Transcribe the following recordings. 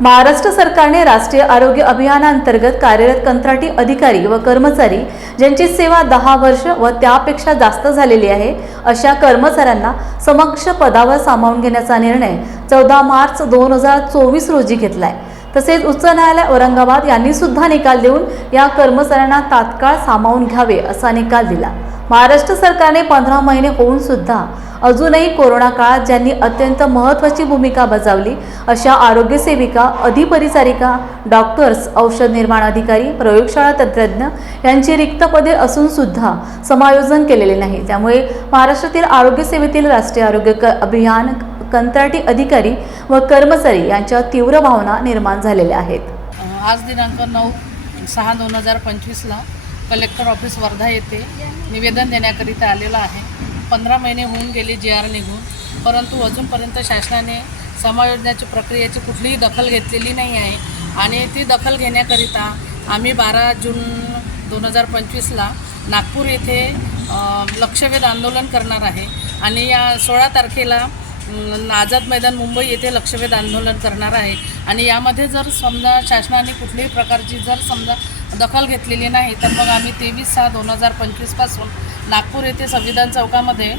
महाराष्ट्र सरकारने राष्ट्रीय आरोग्य अभियानांतर्गत कार्यरत कंत्राटी अधिकारी व कर्मचारी ज्यांची सेवा दहा वर्ष व त्यापेक्षा जास्त झालेली आहे अशा कर्मचाऱ्यांना समक्ष पदावर सामावून घेण्याचा निर्णय चौदा मार्च दोन हजार चोवीस रोजी घेतला आहे तसेच उच्च न्यायालय औरंगाबाद यांनी सुद्धा निकाल देऊन या कर्मचाऱ्यांना तात्काळ सामावून घ्यावे असा निकाल दिला. महाराष्ट्र सरकारने पंधरा महिने होऊन सुद्धा अजूनही कोरोना काळात ज्यांनी अत्यंत महत्त्वाची भूमिका बजावली अशा आरोग्य सेविका अधिपरिचारिका डॉक्टर्स औषध निर्माण अधिकारी प्रयोगशाळा तंत्रज्ञ यांची रिक्त पदे असून सुद्धा समायोजन केलेले नाही. त्यामुळे महाराष्ट्रातील आरोग्य सेवेतील राष्ट्रीय आरोग्य क- अभियान कंत्राटी अधिकारी व कर्मचारी यांच्या तीव्र भावना निर्माण झालेल्या आहेत. आज दिनांक नऊ सहा दोन हजार पंचवीसला कलेक्टर ऑफिस वर्धा येथे निवेदन देण्याकरिता आलेलं आहे. पंधरा महिने होऊन गेले जी आर निघून परंतु अजूनपर्यंत शासनाने समायोजनाची प्रक्रियेची कुठलीही दखल घेतलेली नाही आहे आणि ती दखल घेण्याकरिता आम्ही बारा जून दोन हजार पंचवीसला नागपूर येथे लक्षवेध आंदोलन करणार आहे आणि या सोळा तारखेला आझाद मैदान मुंबई येथे लक्षवेध आंदोलन करणार आहे. आणि यामध्ये जर समजा शासनाने कुठल्याही प्रकारची जर समजा दखल घेतलेली नाही तर मग आम्ही तेवीस सहा दोन हजार पंचवीसपासून नागपूर येथे संविधान चौकामध्ये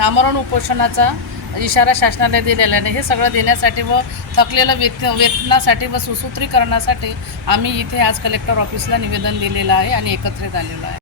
आमरण उपोषणाचा इशारा शासनाने दिलेला आहे. हे सगळं देण्यासाठी व थकलेलं वेत वेतनासाठी व सुसूत्रीकरणासाठी आम्ही इथे आज कलेक्टर ऑफिसला निवेदन दिलेलं आहे आणि एकत्रित आलेलो आहे.